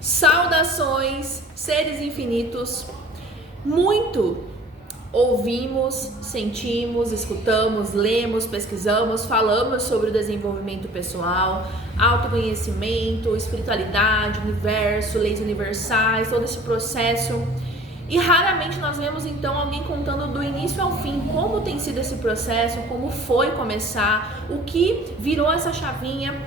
Saudações, seres infinitos. Muito ouvimos, sentimos, escutamos, lemos, pesquisamos, falamos sobre o desenvolvimento pessoal, autoconhecimento, espiritualidade, universo, leis universais, todo esse processo. E raramente nós vemos então alguém contando do início ao fim como tem sido esse processo, como foi começar, o que virou essa chavinha.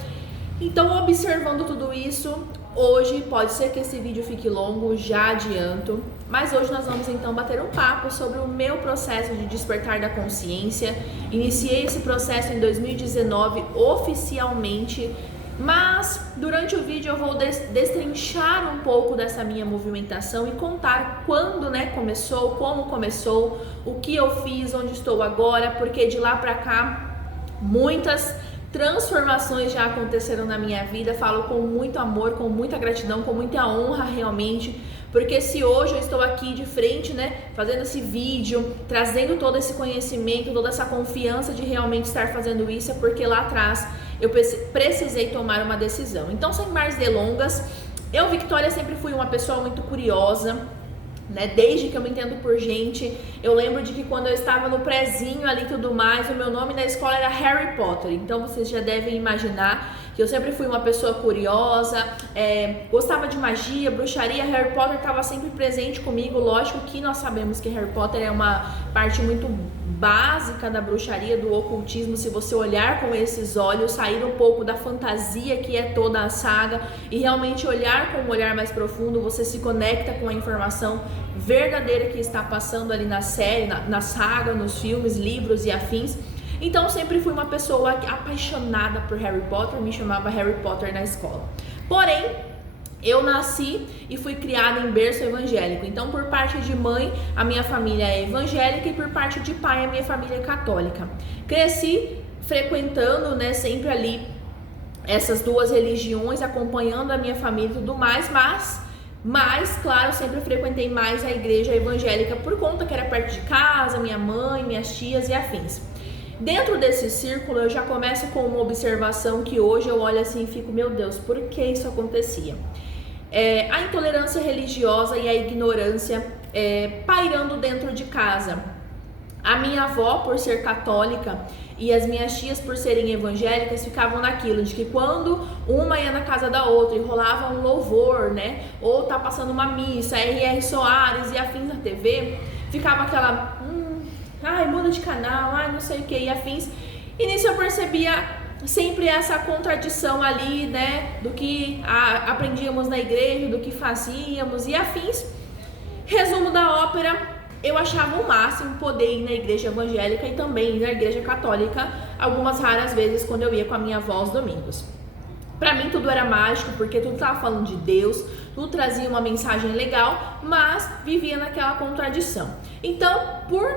Então, observando tudo isso, hoje pode ser que esse vídeo fique longo, já adianto, mas hoje nós vamos então bater um papo sobre o meu processo de despertar da consciência. Iniciei esse processo em 2019 oficialmente, mas durante o vídeo eu vou destrinchar um pouco dessa minha movimentação e contar quando, começou, como começou, o que eu fiz, onde estou agora, porque de lá pra cá muitas transformações já aconteceram na minha vida. Falo com muito amor, com muita gratidão, com muita honra realmente, porque se hoje eu estou aqui de frente, fazendo esse vídeo, trazendo todo esse conhecimento, toda essa confiança de realmente estar fazendo isso, é porque lá atrás eu precisei tomar uma decisão. Então, sem mais delongas, eu, Victoria, sempre fui uma pessoa muito curiosa, desde que eu me entendo por gente. Eu lembro de que quando eu estava no prezinho ali e tudo mais, o meu nome na escola era Harry Potter. Então vocês já devem imaginar que eu sempre fui uma pessoa curiosa, gostava de magia, bruxaria. Harry Potter estava sempre presente comigo. Lógico que nós sabemos que Harry Potter é uma parte muito básica da bruxaria, do ocultismo. Se você olhar com esses olhos, sair um pouco da fantasia que é toda a saga e realmente olhar com um olhar mais profundo, você se conecta com a informação verdadeira que está passando ali na série, na saga, nos filmes, livros e afins. Então sempre fui uma pessoa apaixonada por Harry Potter, me chamava Harry Potter na escola. Porém, eu nasci e fui criada em berço evangélico. Então, por parte de mãe, a minha família é evangélica, e por parte de pai, a minha família é católica. Cresci frequentando, sempre ali essas duas religiões, acompanhando a minha família e tudo mais, mas, claro, sempre frequentei mais a igreja evangélica por conta que era perto de casa, minha mãe, minhas tias e afins. Dentro desse círculo, eu já começo com uma observação que hoje eu olho assim e fico, meu Deus, por que isso acontecia? A intolerância religiosa e a ignorância pairando dentro de casa. A minha avó, por ser católica, e as minhas tias, por serem evangélicas, ficavam naquilo de que quando uma ia na casa da outra e rolava um louvor, ou tá passando uma missa, R.R. Soares e afins na TV, ficava aquela, muda de canal, não sei o que, e afins. E nisso eu percebia sempre essa contradição ali, do que aprendíamos na igreja, do que fazíamos e afins. Resumo da ópera, eu achava o máximo poder ir na igreja evangélica e também ir na igreja católica, algumas raras vezes quando eu ia com a minha avó aos domingos. Pra mim tudo era mágico, porque tudo estava falando de Deus, tudo trazia uma mensagem legal, mas vivia naquela contradição. Então, por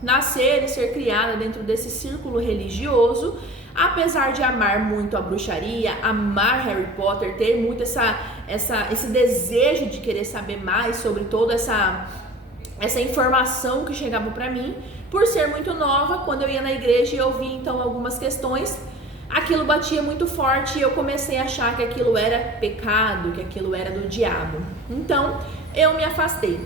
nascer e ser criada dentro desse círculo religioso, apesar de amar muito a bruxaria, amar Harry Potter, ter muito esse desejo de querer saber mais sobre toda essa informação que chegava para mim, por ser muito nova, quando eu ia na igreja e eu via então algumas questões, aquilo batia muito forte e eu comecei a achar que aquilo era pecado, que aquilo era do diabo. Então eu me afastei.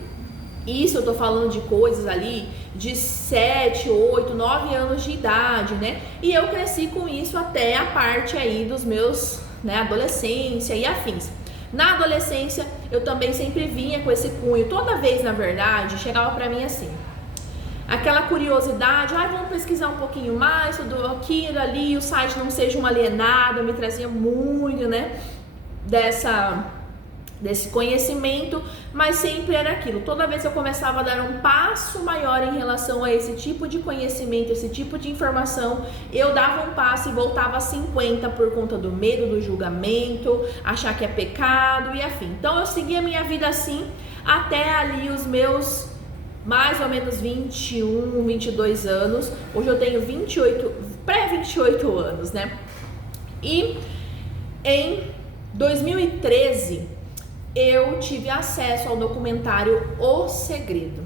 Isso eu tô falando de coisas ali de 7, 8, 9 anos de idade, E eu cresci com isso até a parte aí dos meus, adolescência e afins. Na adolescência, eu também sempre vinha com esse cunho. Toda vez, na verdade, chegava pra mim assim, aquela curiosidade, vamos pesquisar um pouquinho mais, tudo aquilo ali, o site não seja um alienado, me trazia muito, desse conhecimento, mas sempre era aquilo. Toda vez que eu começava a dar um passo maior em relação a esse tipo de conhecimento, esse tipo de informação, eu dava um passo e voltava a 50 por conta do medo, do julgamento, achar que é pecado e afim. Então eu segui a minha vida assim até ali os meus mais ou menos 21, 22 anos. Hoje eu tenho 28 anos, E em 2013 eu tive acesso ao documentário O Segredo.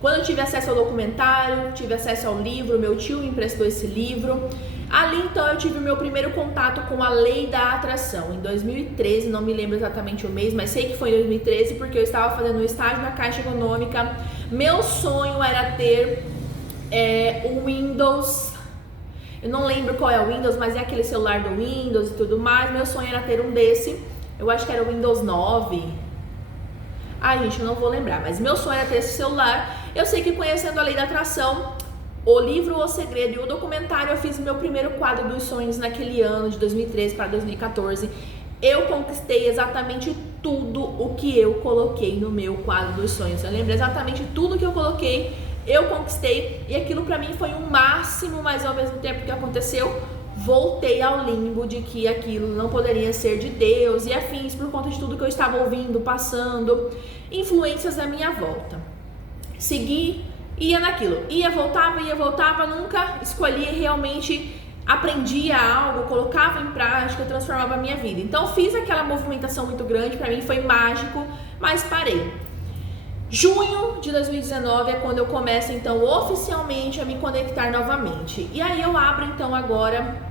Quando eu tive acesso ao documentário, tive acesso ao livro, meu tio me emprestou esse livro. Ali então eu tive o meu primeiro contato com a lei da atração, em 2013, não me lembro exatamente o mês, mas sei que foi em 2013 porque eu estava fazendo um estágio na Caixa Econômica. Meu sonho era ter o Windows, eu não lembro qual é o Windows, mas é aquele celular do Windows e tudo mais. Meu sonho era ter um desse, eu acho que era o Windows 9. Ai, gente, eu não vou lembrar, mas meu sonho era ter esse celular. Eu sei que conhecendo a lei da atração, o livro O Segredo e o documentário, eu fiz o meu primeiro quadro dos sonhos naquele ano de 2013 para 2014. Eu conquistei exatamente tudo o que eu coloquei no meu quadro dos sonhos. Eu lembro exatamente tudo que eu coloquei, eu conquistei, e aquilo para mim foi um máximo, mas ao mesmo tempo que aconteceu, voltei ao limbo de que aquilo não poderia ser de Deus e afins, por conta de tudo que eu estava ouvindo, passando, influências à minha volta. Segui, ia naquilo, ia, voltava, nunca escolhi realmente, aprendia algo, colocava em prática, transformava a minha vida. Então fiz aquela movimentação muito grande, para mim foi mágico, mas parei. Junho de 2019 é quando eu começo então oficialmente a me conectar novamente. E aí eu abro então agora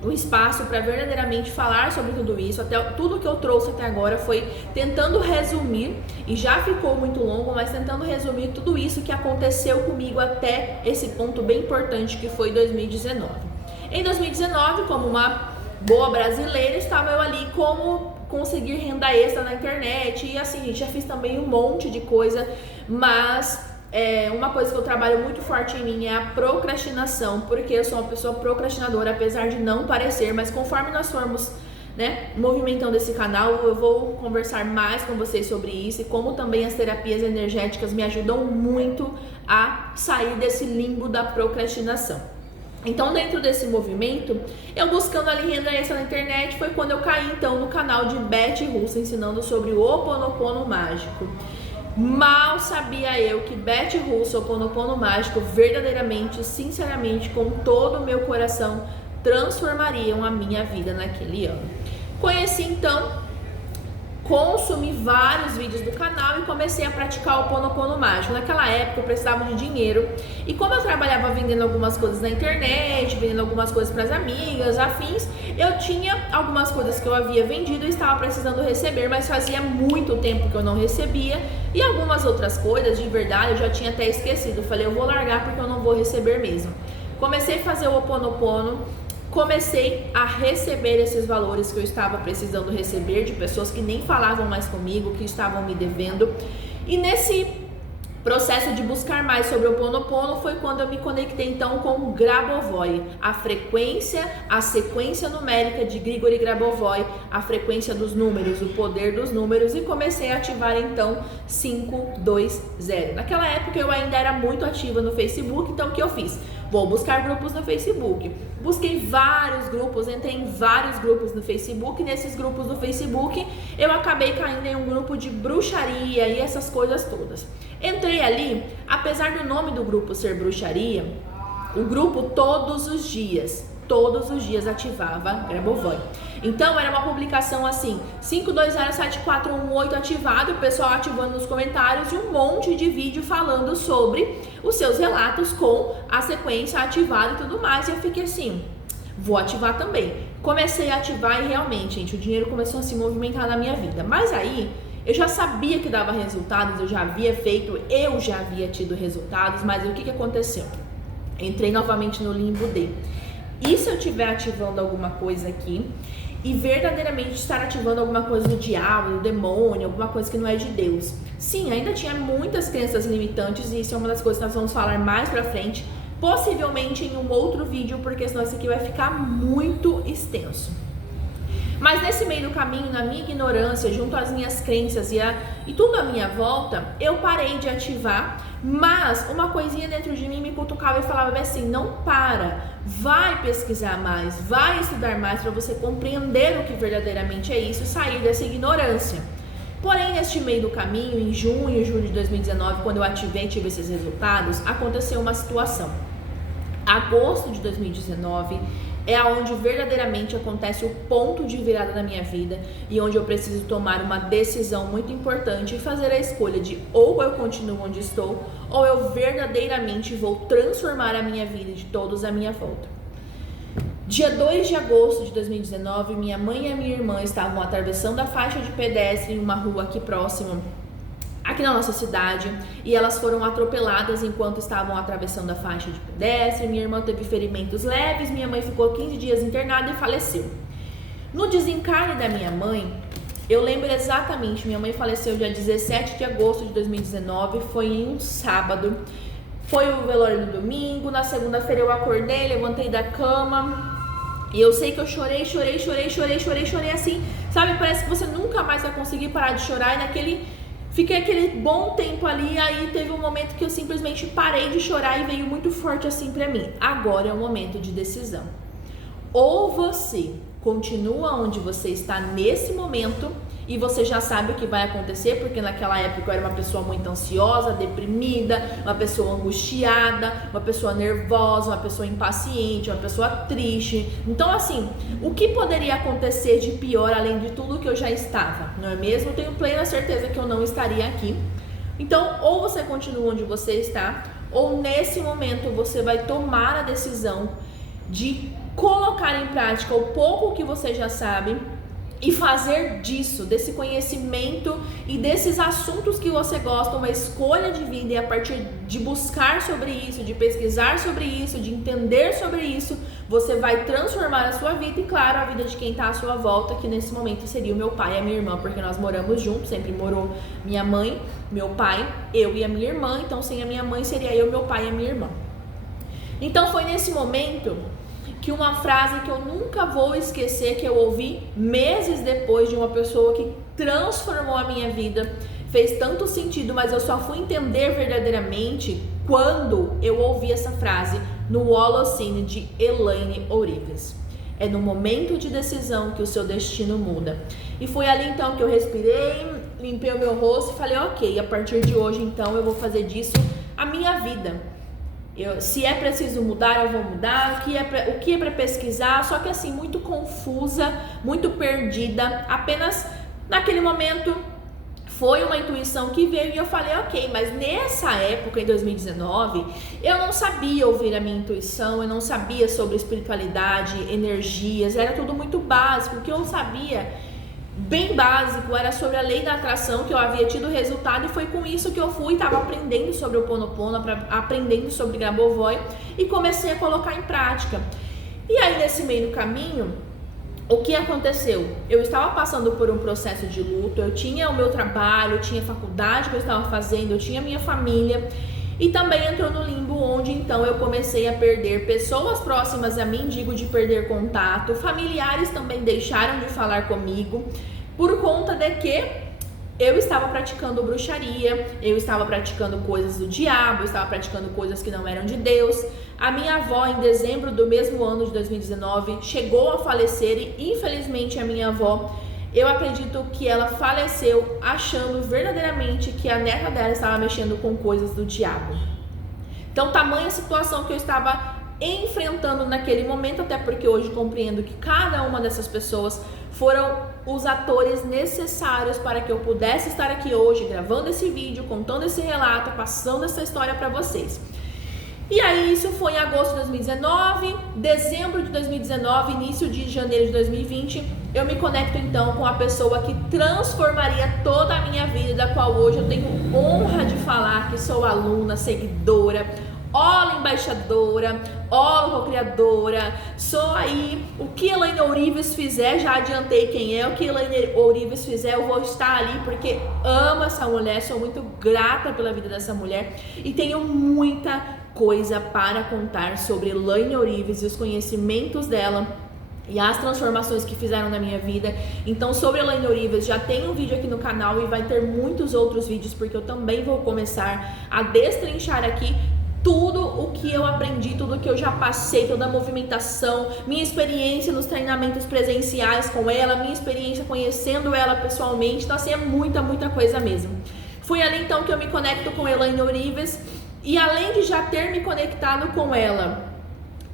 o espaço para verdadeiramente falar sobre tudo isso. Até tudo que eu trouxe até agora foi tentando resumir, e já ficou muito longo, mas tentando resumir tudo isso que aconteceu comigo até esse ponto bem importante que foi 2019. Em 2019, como uma boa brasileira, estava eu ali como conseguir renda extra na internet, e assim, gente, já fiz também um monte de coisa, mas uma coisa que eu trabalho muito forte em mim é a procrastinação, porque eu sou uma pessoa procrastinadora, apesar de não parecer, mas conforme nós formos, né, movimentando esse canal, eu vou conversar mais com vocês sobre isso, e como também as terapias energéticas me ajudam muito a sair desse limbo da procrastinação. Então, dentro desse movimento, eu buscando ali renda extra na internet, foi quando eu caí então no canal de Beth Russo, ensinando sobre o Ho'oponopono mágico. Mal sabia eu que Beth Russo, o Ho'oponopono mágico, verdadeiramente, sinceramente, com todo o meu coração, transformariam a minha vida naquele ano. Conheci então, consumi vários vídeos do canal e comecei a praticar o Ho'oponopono mágico. Naquela época eu precisava de dinheiro, e como eu trabalhava vendendo algumas coisas na internet, vendendo algumas coisas para as amigas, afins, eu tinha algumas coisas que eu havia vendido e estava precisando receber, mas fazia muito tempo que eu não recebia, e algumas outras coisas, de verdade, eu já tinha até esquecido. Falei, eu vou largar porque eu não vou receber mesmo. Comecei a fazer o Ho'oponopono, comecei a receber esses valores que eu estava precisando receber de pessoas que nem falavam mais comigo, que estavam me devendo. E nesse processo de buscar mais sobre o Ho'oponopono foi quando eu me conectei então com o Grabovoi, a frequência, a sequência numérica de Grigori Grabovoi, a frequência dos números, o poder dos números, e comecei a ativar então 520. Naquela época eu ainda era muito ativa no Facebook, então o que eu fiz? Vou buscar grupos no Facebook. Busquei vários grupos, entrei em vários grupos no Facebook. Nesses grupos do Facebook, eu acabei caindo em um grupo de bruxaria e essas coisas todas. Entrei ali, apesar do nome do grupo ser bruxaria, o grupo todos os dias ativava Grabovoi. Então era uma publicação assim, 5207418 ativado, o pessoal ativando nos comentários, e um monte de vídeo falando sobre os seus relatos com a sequência ativada e tudo mais. E eu fiquei assim, vou ativar também. Comecei a ativar e realmente, gente, o dinheiro começou a se movimentar na minha vida. Mas aí eu já sabia que dava resultados, eu já havia feito, eu já havia tido resultados, mas o que aconteceu? Entrei novamente no limbo de, e se eu estiver ativando alguma coisa aqui e verdadeiramente estar ativando alguma coisa do diabo, do demônio, alguma coisa que não é de Deus? Sim, ainda tinha muitas crenças limitantes, e isso é uma das coisas que nós vamos falar mais pra frente, possivelmente em um outro vídeo, porque senão esse aqui vai ficar muito extenso. Mas nesse meio do caminho, na minha ignorância, junto às minhas crenças e tudo à minha volta, eu parei de ativar, mas uma coisinha dentro de mim me cutucava e falava assim, não para, vai pesquisar mais, vai estudar mais para você compreender o que verdadeiramente é isso e sair dessa ignorância. Porém, neste meio do caminho, em junho e julho de 2019, quando eu ativei e tive esses resultados, aconteceu uma situação. Agosto de 2019 é onde verdadeiramente acontece o ponto de virada da minha vida e onde eu preciso tomar uma decisão muito importante e fazer a escolha de ou eu continuo onde estou ou eu verdadeiramente vou transformar a minha vida e de todos à minha volta. Dia 2 de agosto de 2019, minha mãe e a minha irmã estavam atravessando a faixa de pedestre em uma rua aqui próximo, aqui na nossa cidade, e elas foram atropeladas enquanto estavam atravessando a faixa de pedestre. Minha irmã teve ferimentos leves, minha mãe ficou 15 dias internada e faleceu. No desencarne da minha mãe, eu lembro exatamente, minha mãe faleceu dia 17 de agosto de 2019, foi em um sábado, foi o velório no domingo, na segunda-feira eu acordei, levantei da cama, e eu sei que eu chorei assim, sabe, parece que você nunca mais vai conseguir parar de chorar, e fiquei aquele bom tempo ali, aí teve um momento que eu simplesmente parei de chorar e veio muito forte assim pra mim, agora é o momento de decisão, ou você continua onde você está nesse momento e você já sabe o que vai acontecer, porque naquela época eu era uma pessoa muito ansiosa, deprimida, uma pessoa angustiada, uma pessoa nervosa, uma pessoa impaciente, uma pessoa triste. Então assim, o que poderia acontecer de pior além de tudo que eu já estava, não é mesmo? Eu tenho plena certeza que eu não estaria aqui. Então, ou você continua onde você está, ou nesse momento você vai tomar a decisão de colocar em prática o pouco que você já sabe e fazer disso, desse conhecimento e desses assuntos que você gosta, uma escolha de vida, e a partir de buscar sobre isso, de pesquisar sobre isso, de entender sobre isso, você vai transformar a sua vida e, claro, a vida de quem está à sua volta, que nesse momento seria o meu pai e a minha irmã, porque nós moramos juntos, sempre morou minha mãe, meu pai, eu e a minha irmã, então sem a minha mãe seria eu, meu pai e a minha irmã. Então foi nesse momento que uma frase que eu nunca vou esquecer, que eu ouvi meses depois de uma pessoa que transformou a minha vida, fez tanto sentido, mas eu só fui entender verdadeiramente quando eu ouvi essa frase no Holocene de Elaine Orives. É no momento de decisão que o seu destino muda. E foi ali então que eu respirei, limpei o meu rosto e falei, ok, a partir de hoje então eu vou fazer disso a minha vida. Se é preciso mudar, eu vou mudar, o que é para pesquisar, só que assim, muito confusa, muito perdida, apenas naquele momento foi uma intuição que veio e eu falei, ok, mas nessa época, em 2019, eu não sabia ouvir a minha intuição, eu não sabia sobre espiritualidade, energias, era tudo muito básico, o que eu sabia bem básico era sobre a lei da atração, que eu havia tido resultado, e foi com isso que eu estava aprendendo sobre o Ho'oponopono, aprendendo sobre Grabovoi, e comecei a colocar em prática. E aí nesse meio do caminho, o que aconteceu? Eu estava passando por um processo de luto, eu tinha o meu trabalho, eu tinha a faculdade que eu estava fazendo, eu tinha a minha família, e também entrou no limbo onde então eu comecei a perder pessoas próximas a mim, digo de perder contato, familiares também deixaram de falar comigo, por conta de que eu estava praticando bruxaria, eu estava praticando coisas do diabo, eu estava praticando coisas que não eram de Deus. A minha avó, em dezembro do mesmo ano de 2019, chegou a falecer e infelizmente a minha avó, eu acredito que ela faleceu achando verdadeiramente que a neta dela estava mexendo com coisas do diabo. Então, tamanha situação que eu estava enfrentando naquele momento, até porque hoje compreendo que cada uma dessas pessoas foram os atores necessários para que eu pudesse estar aqui hoje, gravando esse vídeo, contando esse relato, passando essa história para vocês. E aí isso foi em agosto de 2019, dezembro de 2019, início de janeiro de 2020, eu me conecto então com a pessoa que transformaria toda a minha vida, da qual hoje eu tenho honra de falar que sou aluna, seguidora, Ola embaixadora, Ola co-criadora, sou aí, o que Elaine Orives fizer, já adiantei quem é, o que Elaine Orives fizer, eu vou estar ali porque amo essa mulher, sou muito grata pela vida dessa mulher e tenho muita coisa para contar sobre Elaine Orives e os conhecimentos dela e as transformações que fizeram na minha vida. Então sobre Elaine Orives já tem um vídeo aqui no canal e vai ter muitos outros vídeos, porque eu também vou começar a destrinchar aqui tudo o que eu aprendi, tudo o que eu já passei, toda a movimentação, minha experiência nos treinamentos presenciais com ela, minha experiência conhecendo ela pessoalmente. Então assim, é muita coisa mesmo. Foi ali então que eu me conecto com Elaine Orives. E além de já ter me conectado com ela,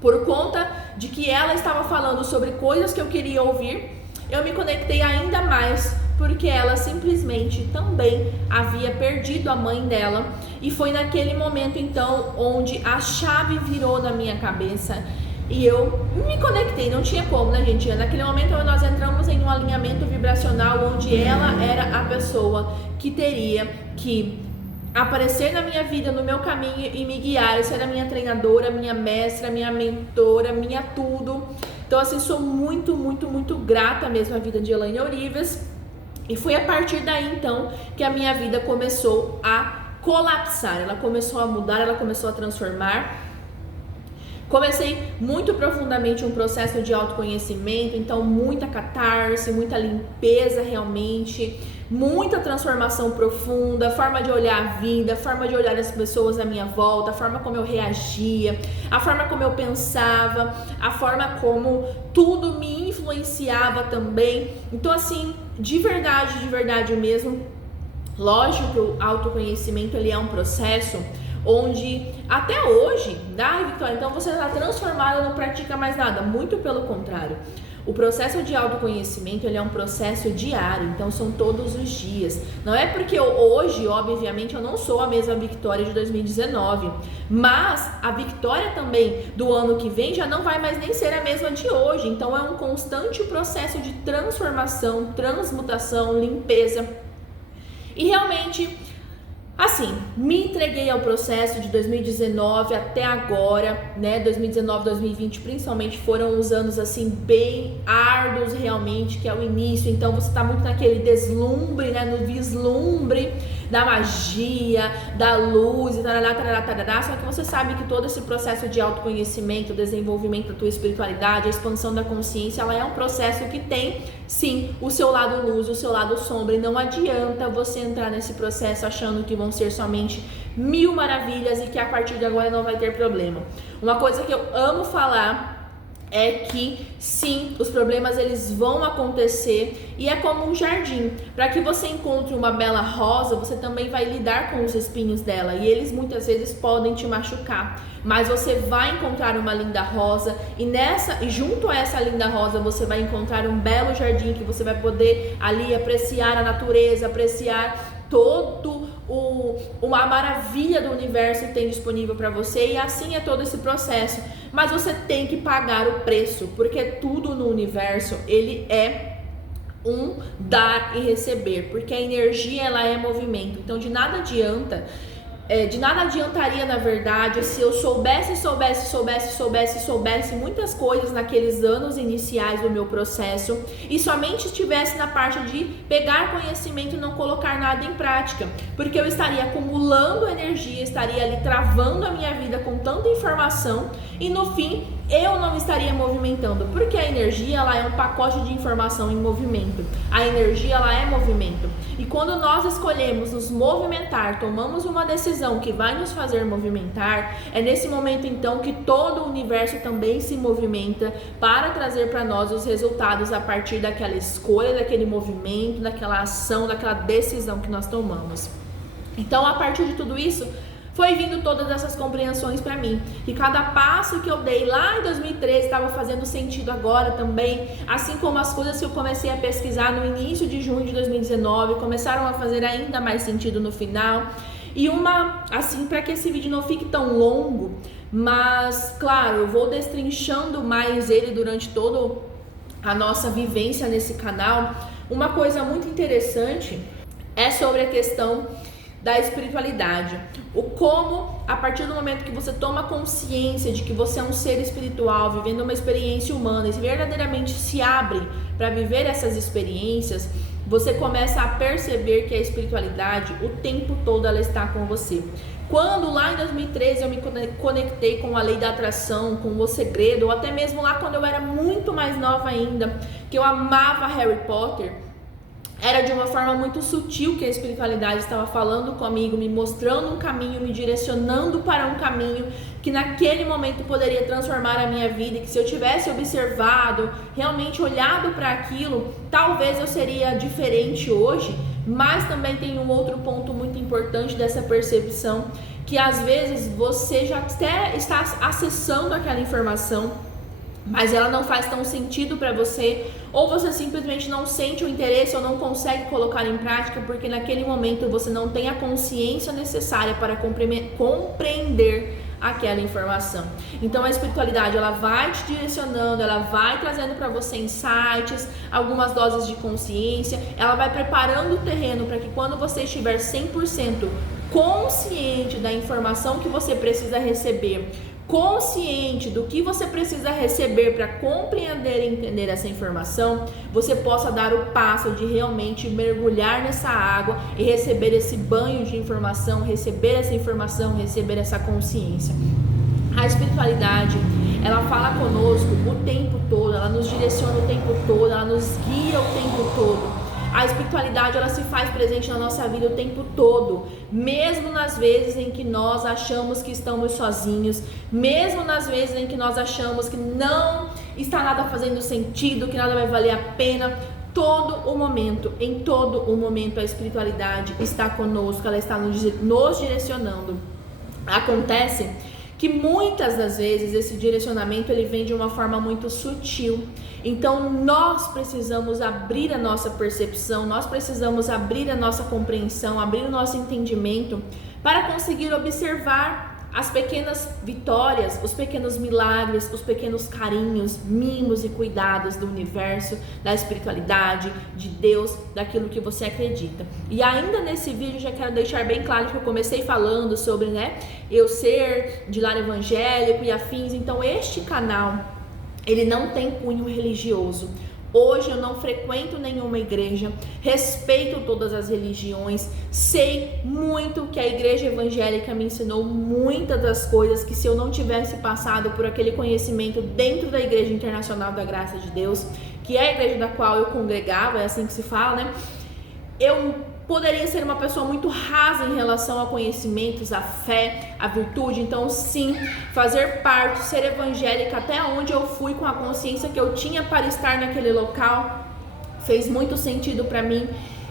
por conta de que ela estava falando sobre coisas que eu queria ouvir, eu me conectei ainda mais, porque ela simplesmente também havia perdido a mãe dela. E foi naquele momento então onde a chave virou na minha cabeça E eu me conectei, não tinha como, né, gente? Naquele momento nós entramos em um alinhamento vibracional onde ela era a pessoa que teria que aparecer na minha vida, no meu caminho e me guiar. Ser a minha treinadora, minha mestra, minha mentora, minha tudo. Então, assim, sou muito, muito, muito grata mesmo à vida de Elaine Ourives. E foi a partir daí, então, que a minha vida começou a colapsar. Ela começou a mudar, ela começou a transformar. Comecei muito profundamente um processo de autoconhecimento, então muita catarse, muita limpeza realmente, muita transformação profunda, forma de olhar a vida, forma de olhar as pessoas à minha volta, a forma como eu reagia, a forma como eu pensava, a forma como tudo me influenciava também. Então, assim, de verdade mesmo, lógico que o autoconhecimento ele é um processo onde até hoje, Victoria, então você está transformada, não pratica mais nada. Muito pelo contrário. O processo de autoconhecimento ele é um processo diário, então são todos os dias. Não é porque hoje, obviamente, eu não sou a mesma Victoria de 2019, mas a Victoria também do ano que vem já não vai mais nem ser a mesma de hoje. Então é um constante processo de transformação, transmutação, limpeza. E realmente, assim, me entreguei ao processo de 2019 até agora, né? 2019, 2020 principalmente foram os anos assim bem árduos realmente, que é o início. Então você tá muito naquele deslumbre, né? No vislumbre da magia, da luz e tarará, tarará, tarará. Só que você sabe que todo esse processo de autoconhecimento, desenvolvimento da tua espiritualidade, a expansão da consciência, ela é um processo que tem, sim, o seu lado luz, o seu lado sombra. E não adianta você entrar nesse processo achando que vão ser somente 1000 maravilhas e que a partir de agora não vai ter problema. Uma coisa que eu amo falar é que sim, os problemas eles vão acontecer e é como um jardim. Para que você encontre uma bela rosa, você também vai lidar com os espinhos dela e eles muitas vezes podem te machucar. Mas você vai encontrar uma linda rosa e junto a essa linda rosa você vai encontrar um belo jardim que você vai poder ali apreciar a natureza, apreciar uma maravilha do universo que tem disponível para você, e assim é todo esse processo. Mas você tem que pagar o preço, porque tudo no universo ele é um dar e receber, porque a energia ela é movimento. Então de nada adiantaria, na verdade, se eu soubesse muitas coisas naqueles anos iniciais do meu processo e somente estivesse na parte de pegar conhecimento e não colocar nada em prática, porque eu estaria acumulando energia, estaria ali travando a minha vida com tanta informação e no fim eu não estaria movimentando, porque a energia ela é um pacote de informação em movimento. A energia ela é movimento. E quando nós escolhemos nos movimentar, tomamos uma decisão que vai nos fazer movimentar, é nesse momento então que todo o universo também se movimenta para trazer para nós os resultados a partir daquela escolha, daquele movimento, daquela ação, daquela decisão que nós tomamos. Então, a partir de tudo isso, foi vindo todas essas compreensões para mim, que cada passo que eu dei lá em 2013 estava fazendo sentido agora também, assim como as coisas que eu comecei a pesquisar no início de junho de 2019 começaram a fazer ainda mais sentido no final. E assim, para que esse vídeo não fique tão longo, mas claro, eu vou destrinchando mais ele durante toda a nossa vivência nesse canal. Uma coisa muito interessante é sobre a questão da espiritualidade, o como a partir do momento que você toma consciência de que você é um ser espiritual, vivendo uma experiência humana e verdadeiramente se abre para viver essas experiências, você começa a perceber que a espiritualidade o tempo todo ela está com você. Quando lá em 2013 eu me conectei com a lei da atração, com o segredo, ou até mesmo lá quando eu era muito mais nova ainda, que eu amava Harry Potter, era de uma forma muito sutil que a espiritualidade estava falando comigo, me mostrando um caminho, me direcionando para um caminho que naquele momento poderia transformar a minha vida, e que se eu tivesse observado, realmente olhado para aquilo, talvez eu seria diferente hoje. Mas também tem um outro ponto muito importante dessa percepção, que às vezes você já até está acessando aquela informação, mas ela não faz tão sentido para você, ou você simplesmente não sente o interesse ou não consegue colocar em prática porque naquele momento você não tem a consciência necessária para compreender aquela informação. Então a espiritualidade, ela vai te direcionando, ela vai trazendo para você insights, algumas doses de consciência, ela vai preparando o terreno para que quando você estiver 100% consciente da informação que você precisa receber, consciente do que você precisa receber para compreender e entender essa informação, você possa dar o passo de realmente mergulhar nessa água e receber esse banho de informação, receber essa informação, receber essa consciência. A espiritualidade, ela fala conosco o tempo todo, ela nos direciona o tempo todo, ela nos guia o tempo todo. A espiritualidade, ela se faz presente na nossa vida o tempo todo, mesmo nas vezes em que nós achamos que estamos sozinhos, mesmo nas vezes em que nós achamos que não está nada fazendo sentido, que nada vai valer a pena. Em todo o momento a espiritualidade está conosco, ela está nos direcionando. Acontece que muitas das vezes esse direcionamento ele vem de uma forma muito sutil. Então nós precisamos abrir a nossa percepção, nós precisamos abrir a nossa compreensão, abrir o nosso entendimento para conseguir observar as pequenas vitórias, os pequenos milagres, os pequenos carinhos, mimos e cuidados do universo, da espiritualidade, de Deus, daquilo que você acredita. E ainda nesse vídeo já quero deixar bem claro que eu comecei falando sobre, eu ser de lar evangélico e afins. Então este canal, ele não tem cunho religioso. Hoje eu não frequento nenhuma igreja, respeito todas as religiões, sei muito que a igreja evangélica me ensinou muitas das coisas que se eu não tivesse passado por aquele conhecimento dentro da Igreja Internacional da Graça de Deus, que é a igreja da qual eu congregava, é assim que se fala, eu poderia ser uma pessoa muito rasa em relação a conhecimentos, a fé, a virtude. Então sim, fazer parte, ser evangélica até onde eu fui com a consciência que eu tinha para estar naquele local, fez muito sentido para mim,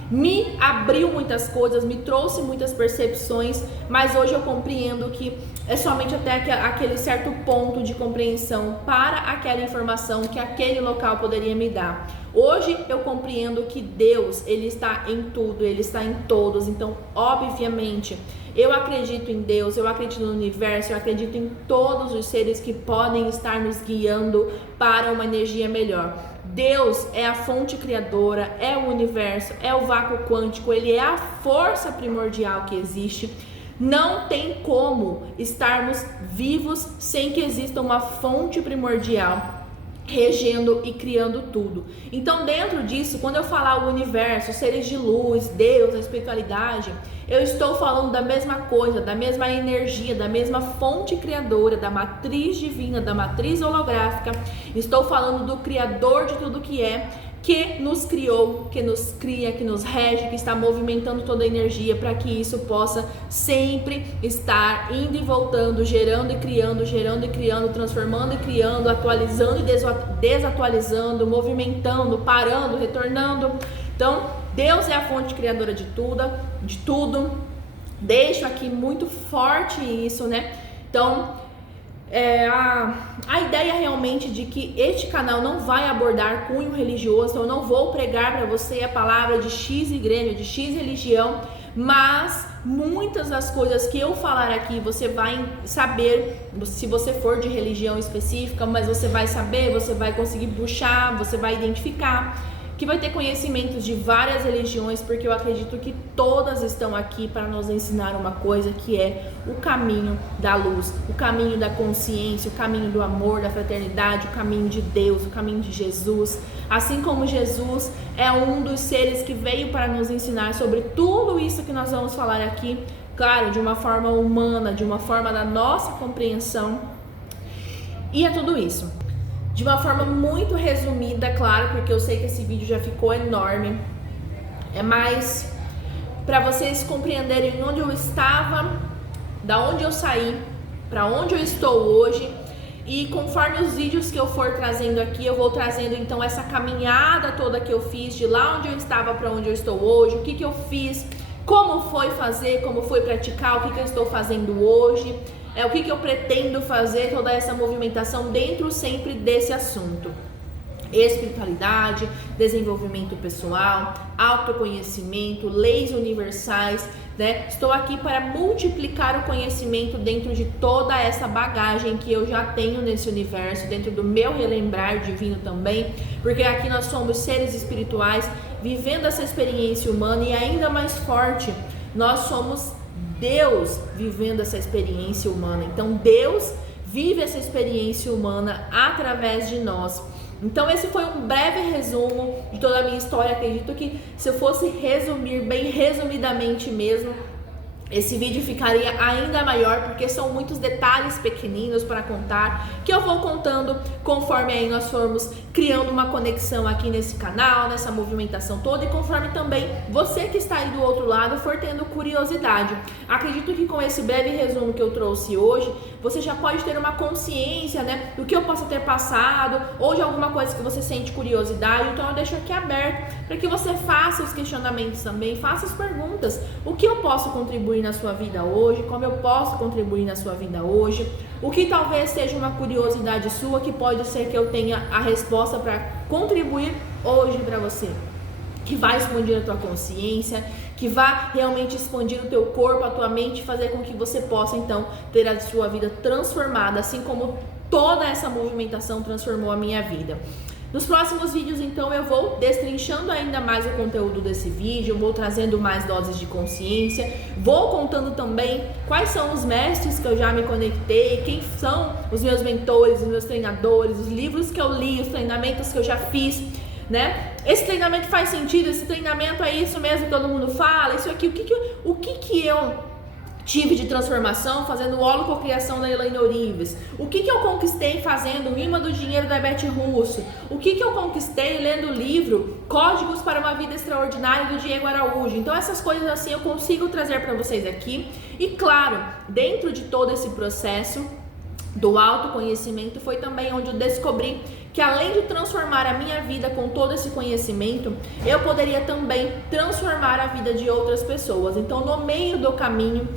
me abriu muitas coisas, me trouxe muitas percepções, mas hoje eu compreendo que é somente até aquele certo ponto de compreensão para aquela informação que aquele local poderia me dar. Hoje eu compreendo que Deus, ele está em tudo, ele está em todos. Então, obviamente, eu acredito em Deus, eu acredito no universo, eu acredito em todos os seres que podem estar nos guiando para uma energia melhor. Deus é a fonte criadora, é o universo, é o vácuo quântico, ele é a força primordial que existe. Não tem como estarmos vivos sem que exista uma fonte primordial regendo e criando tudo. Então, dentro disso, quando eu falar o universo, seres de luz, Deus, a espiritualidade, eu estou falando da mesma coisa, da mesma energia, da mesma fonte criadora, da matriz divina, da matriz holográfica. Estou falando do criador de tudo que nos criou, que nos cria, que nos rege, que está movimentando toda a energia para que isso possa sempre estar indo e voltando, gerando e criando, transformando e criando, atualizando e desatualizando, movimentando, parando, retornando. Então, Deus é a fonte criadora de tudo. Deixo aqui muito forte isso, Então, a ideia realmente de que este canal não vai abordar cunho religioso, então eu não vou pregar para você a palavra de X igreja, de X religião, mas muitas das coisas que eu falar aqui você vai saber, se você for de religião específica, mas você vai saber, você vai conseguir puxar, você vai identificar, que vai ter conhecimentos de várias religiões, porque eu acredito que todas estão aqui para nos ensinar uma coisa, que é o caminho da luz, o caminho da consciência, o caminho do amor, da fraternidade, o caminho de Deus, o caminho de Jesus. Assim como Jesus é um dos seres que veio para nos ensinar sobre tudo isso que nós vamos falar aqui, claro, de uma forma humana, de uma forma da nossa compreensão. E é tudo isso. De uma forma muito resumida, claro, porque eu sei que esse vídeo já ficou enorme. É mais para vocês compreenderem onde eu estava, da onde eu saí, para onde eu estou hoje. E conforme os vídeos que eu for trazendo aqui, eu vou trazendo então essa caminhada toda que eu fiz, de lá onde eu estava para onde eu estou hoje, o que eu fiz, como foi fazer, como foi praticar, o que eu estou fazendo hoje. O que eu pretendo fazer, toda essa movimentação dentro sempre desse assunto. espiritualidade, desenvolvimento pessoal, autoconhecimento, leis universais, né? Estou aqui para multiplicar o conhecimento dentro de toda essa bagagem que eu já tenho nesse universo, dentro do meu relembrar divino também, porque aqui nós somos seres espirituais vivendo essa experiência humana e ainda mais forte, nós somos Deus vivendo essa experiência humana. Então Deus vive essa experiência humana através de nós. Então esse foi um breve resumo de toda a minha história. Acredito que se eu fosse resumir bem resumidamente mesmo, esse vídeo ficaria ainda maior, porque são muitos detalhes pequeninos para contar, que eu vou contando conforme aí nós formos criando uma conexão aqui nesse canal, nessa movimentação toda, e conforme também você que está aí do outro lado for tendo curiosidade. Acredito que com esse breve resumo que eu trouxe hoje, você já pode ter uma consciência, né, do que eu possa ter passado, ou de alguma coisa que você sente curiosidade. Então eu deixo aqui aberto para que você faça os questionamentos também, faça as perguntas. O que eu posso contribuir na sua vida hoje? Como eu posso contribuir na sua vida hoje? O que talvez seja uma curiosidade sua que pode ser que eu tenha a resposta para contribuir hoje para você, que vai expandir a tua consciência, que vai realmente expandir o teu corpo, a tua mente, fazer com que você possa então ter a sua vida transformada, assim como toda essa movimentação transformou a minha vida. Nos próximos vídeos, então, eu vou destrinchando ainda mais o conteúdo desse vídeo, vou trazendo mais doses de consciência, vou contando também quais são os mestres que eu já me conectei, quem são os meus mentores, os meus treinadores, os livros que eu li, os treinamentos que eu já fiz, né? Esse treinamento faz sentido? Esse treinamento é isso mesmo que todo mundo fala? Isso aqui, o que eu tive de transformação fazendo holococriação da Elaine Orives? O que eu conquistei fazendo o Imã do Dinheiro da Beth Russo? O que eu conquistei lendo o livro Códigos para uma Vida Extraordinária do Diego Araújo? Então essas coisas assim eu consigo trazer para vocês aqui. E claro, dentro de todo esse processo do autoconhecimento foi também onde eu descobri que além de transformar a minha vida com todo esse conhecimento, eu poderia também transformar a vida de outras pessoas. Então no meio do caminho,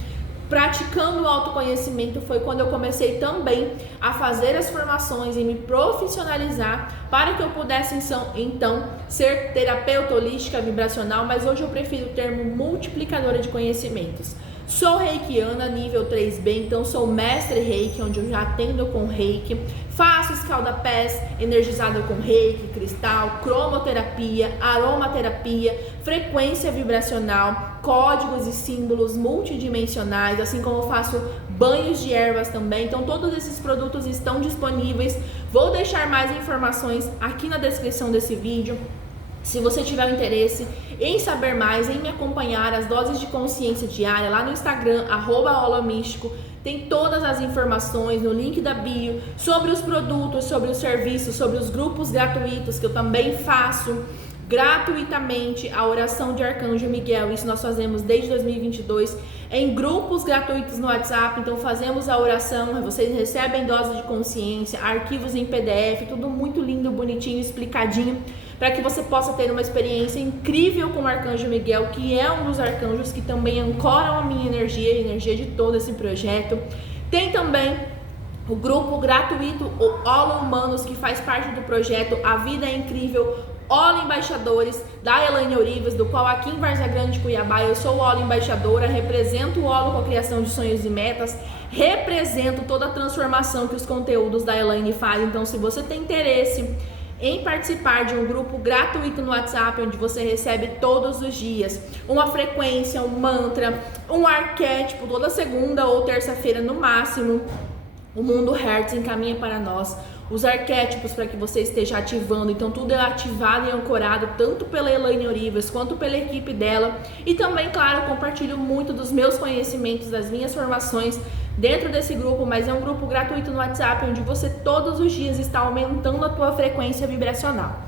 praticando o autoconhecimento, foi quando eu comecei também a fazer as formações e me profissionalizar para que eu pudesse então ser terapeuta holística vibracional, mas hoje eu prefiro o termo multiplicadora de conhecimentos. Sou reikiana nível 3B, então sou mestre reiki, onde eu já atendo com reiki, faço escalda-pés energizado com reiki, cristal, cromoterapia, aromaterapia, frequência vibracional, códigos e símbolos multidimensionais, assim como faço banhos de ervas também. Então todos esses produtos estão disponíveis. Vou deixar mais informações aqui na descrição desse vídeo. Se você tiver interesse em saber mais, em me acompanhar, as doses de consciência diária lá no Instagram, @holomístico, tem todas as informações no link da bio sobre os produtos, sobre os serviços, sobre os grupos gratuitos que eu também faço gratuitamente a oração de Arcanjo Miguel. Isso nós fazemos desde 2022 em grupos gratuitos no WhatsApp. Então fazemos a oração, vocês recebem doses de consciência, arquivos em PDF, tudo muito lindo, bonitinho, explicadinho, para que você possa ter uma experiência incrível com o Arcanjo Miguel, que é um dos arcanjos que também ancoram a minha energia e a energia de todo esse projeto. Tem também o grupo gratuito, o Holo Humanos, que faz parte do projeto A Vida é Incrível, Holo Embaixadores, da Elaine Orives, do qual aqui em Várzea Grande, Cuiabá, eu sou Holo Embaixadora, represento o Holo com a criação de sonhos e metas, represento toda a transformação que os conteúdos da Elaine fazem. Então, se você tem interesse em participar de um grupo gratuito no WhatsApp, onde você recebe todos os dias uma frequência, um mantra, um arquétipo, toda segunda ou terça-feira no máximo, o Mundo Hertz encaminha para nós os arquétipos para que você esteja ativando. Então tudo é ativado e ancorado tanto pela Elaine Orives quanto pela equipe dela. E também, claro, eu compartilho muito dos meus conhecimentos, das minhas formações dentro desse grupo, mas é um grupo gratuito no WhatsApp, onde você todos os dias está aumentando a tua frequência vibracional.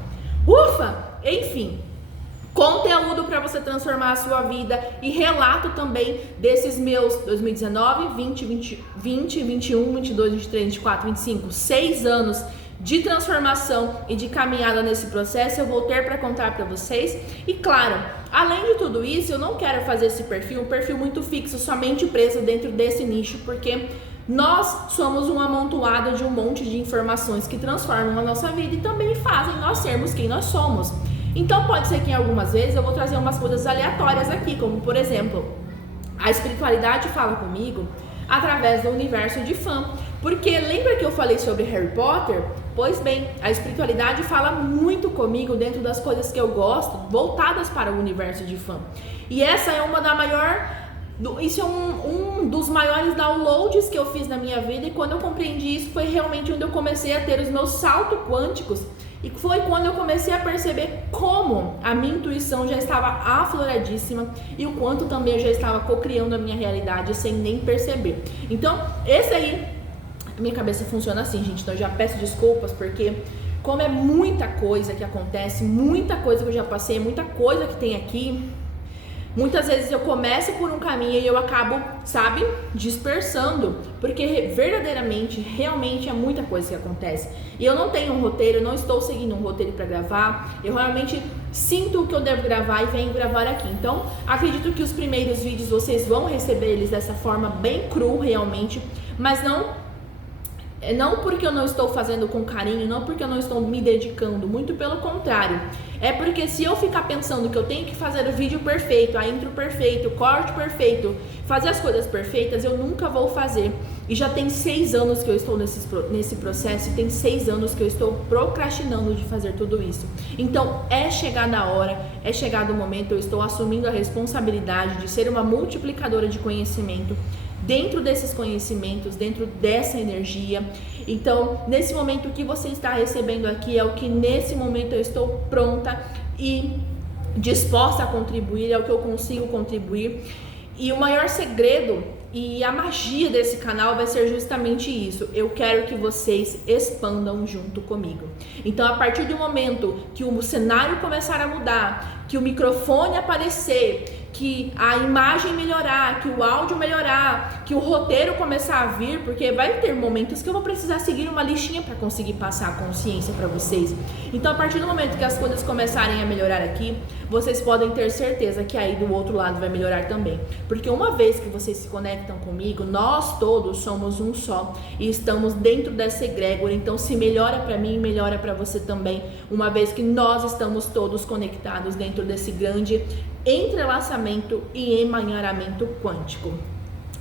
Ufa! Enfim, conteúdo para você transformar a sua vida e relato também desses meus 2019, 20, 21, 22, 23, 24, 25, 6 anos de transformação e de caminhada nesse processo eu vou ter para contar para vocês. E claro, além de tudo isso, eu não quero fazer esse perfil, um perfil muito fixo, somente preso dentro desse nicho, porque Nós somos um amontoado de um monte de informações que transformam a nossa vida e também fazem nós sermos quem nós somos. Então pode ser que em algumas vezes eu vou trazer umas coisas aleatórias aqui, como por exemplo, a espiritualidade fala comigo através do universo de fã. Porque lembra que eu falei sobre Harry Potter? Pois bem, a espiritualidade fala muito comigo dentro das coisas que eu gosto, voltadas para o universo de fã. E essa é uma da maior... Isso é um dos maiores downloads que eu fiz na minha vida, e quando eu compreendi isso foi realmente onde eu comecei a ter os meus saltos quânticos, e foi quando eu comecei a perceber como a minha intuição já estava afloradíssima e o quanto também eu já estava co-criando a minha realidade sem nem perceber. Então, esse aí, minha cabeça funciona assim, gente, então eu já peço desculpas porque como é muita coisa que acontece, muita coisa que eu já passei, muita coisa que tem aqui. Muitas vezes eu começo por um caminho e eu acabo, sabe, dispersando, porque verdadeiramente, realmente é muita coisa que acontece. E eu não tenho um roteiro, eu não estou seguindo um roteiro para gravar, eu realmente sinto o que eu devo gravar e venho gravar aqui. Então, acredito que os primeiros vídeos vocês vão receber eles dessa forma bem cru realmente, mas não porque eu não estou fazendo com carinho, não porque eu não estou me dedicando, muito pelo contrário. É porque se eu ficar pensando que eu tenho que fazer o vídeo perfeito, a intro perfeito, o corte perfeito, fazer as coisas perfeitas, eu nunca vou fazer. E já tem 6 anos que eu estou nesse processo, e tem 6 anos que eu estou procrastinando de fazer tudo isso. Então é chegada a hora, é chegado o momento, eu estou assumindo a responsabilidade de ser uma multiplicadora de conhecimento, dentro desses conhecimentos, dentro dessa energia. Então, nesse momento, o que você está recebendo aqui é o que nesse momento eu estou pronta e disposta a contribuir, é o que eu consigo contribuir. E o maior segredo e a magia desse canal vai ser justamente isso. Eu quero que vocês expandam junto comigo. Então, a partir do momento que o cenário começar a mudar, que o microfone aparecer, que a imagem melhorar, que o áudio melhorar, que o roteiro começar a vir, porque vai ter momentos que eu vou precisar seguir uma listinha para conseguir passar a consciência para vocês. Então, a partir do momento que as coisas começarem a melhorar aqui, vocês podem ter certeza que aí do outro lado vai melhorar também. Porque uma vez que vocês se conectam comigo, nós todos somos um só e estamos dentro dessa egrégora. Então, se melhora para mim, melhora para você também, uma vez que nós estamos todos conectados dentro desse grande entrelaçamento e emaranhamento quântico.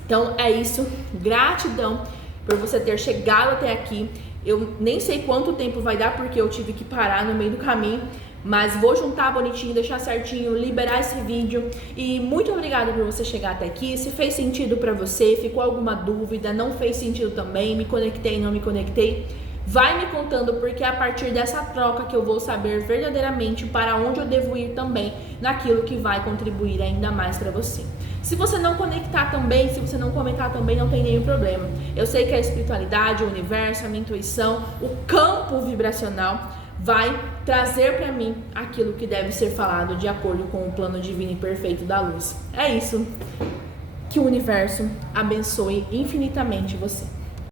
Então é isso, gratidão por você ter chegado até aqui. Eu nem sei quanto tempo vai dar porque eu tive que parar no meio do caminho, mas vou juntar bonitinho, deixar certinho, liberar esse vídeo. E muito obrigada por você chegar até aqui. Se fez sentido para você, ficou alguma dúvida, não fez sentido também, me conectei, não me conectei, vai me contando, porque é a partir dessa troca que eu vou saber verdadeiramente para onde eu devo ir também, naquilo que vai contribuir ainda mais para você. Se você não conectar também, se você não comentar também, não tem nenhum problema. Eu sei que a espiritualidade, o universo, a minha intuição, o campo vibracional vai trazer para mim aquilo que deve ser falado de acordo com o plano divino e perfeito da luz. É isso. Que o universo abençoe infinitamente você.